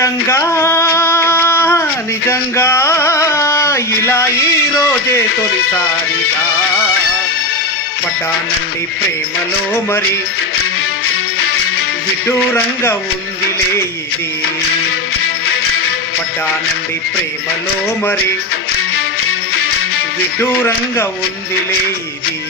నిజంగా నిజంగా ఇలా ఈ రోజే తొలిసారిగా పడ్డానండి ప్రేమలో మరి విడ్డూరంగా ఉందిలే ఇది పడ్డానండి ప్రేమలో మరి విడ్డూరంగా ఉందిలే ఇది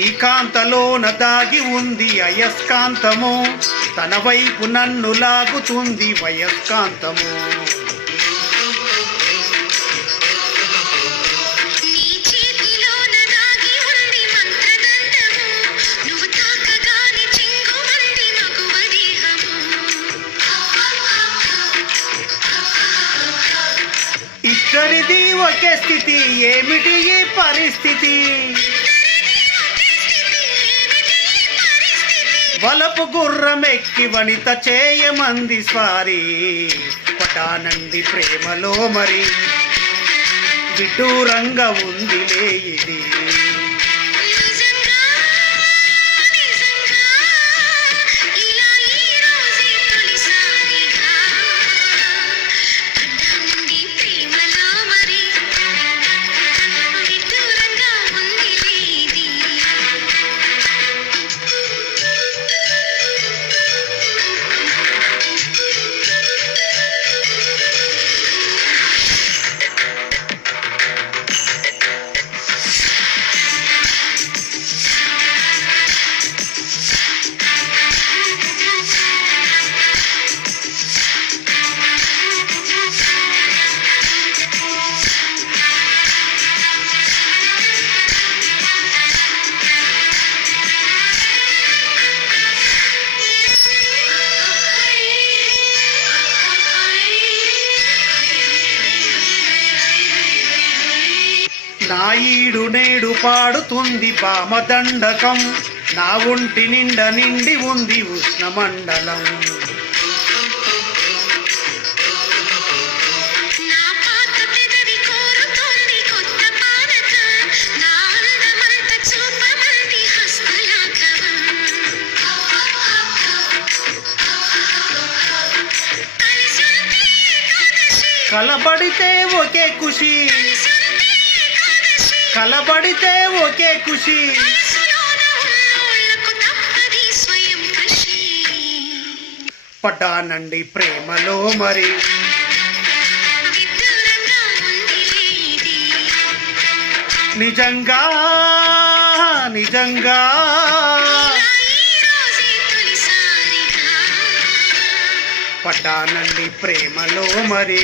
ఈ కాంతలోన దాగి ఉంది అయస్కాంతము తన వైపు నన్ను లాగుతుంది వయస్కాంతము ఇద్దరిది ఒకే స్థితి ఏమిటి ఈ పరిస్థితి వలపు గుర్రమెక్కి వనిత చేయమంది స్వారీ పటానండి ప్రేమలో మరి విడ్డూరంగా ఉందిలే ఇది నా ఈడు నేడు పాడుతుంది భామదండకం నా ఒంటి నిండా నిండి ఉంది ఉష్ణమండలం కలబడితే ఒకే ఖుషి కలబడితే ఒకే ఖుషి పడ్డానండి ప్రేమలో మరి నిజంగా నిజంగా పడ్డానండి ప్రేమలో మరి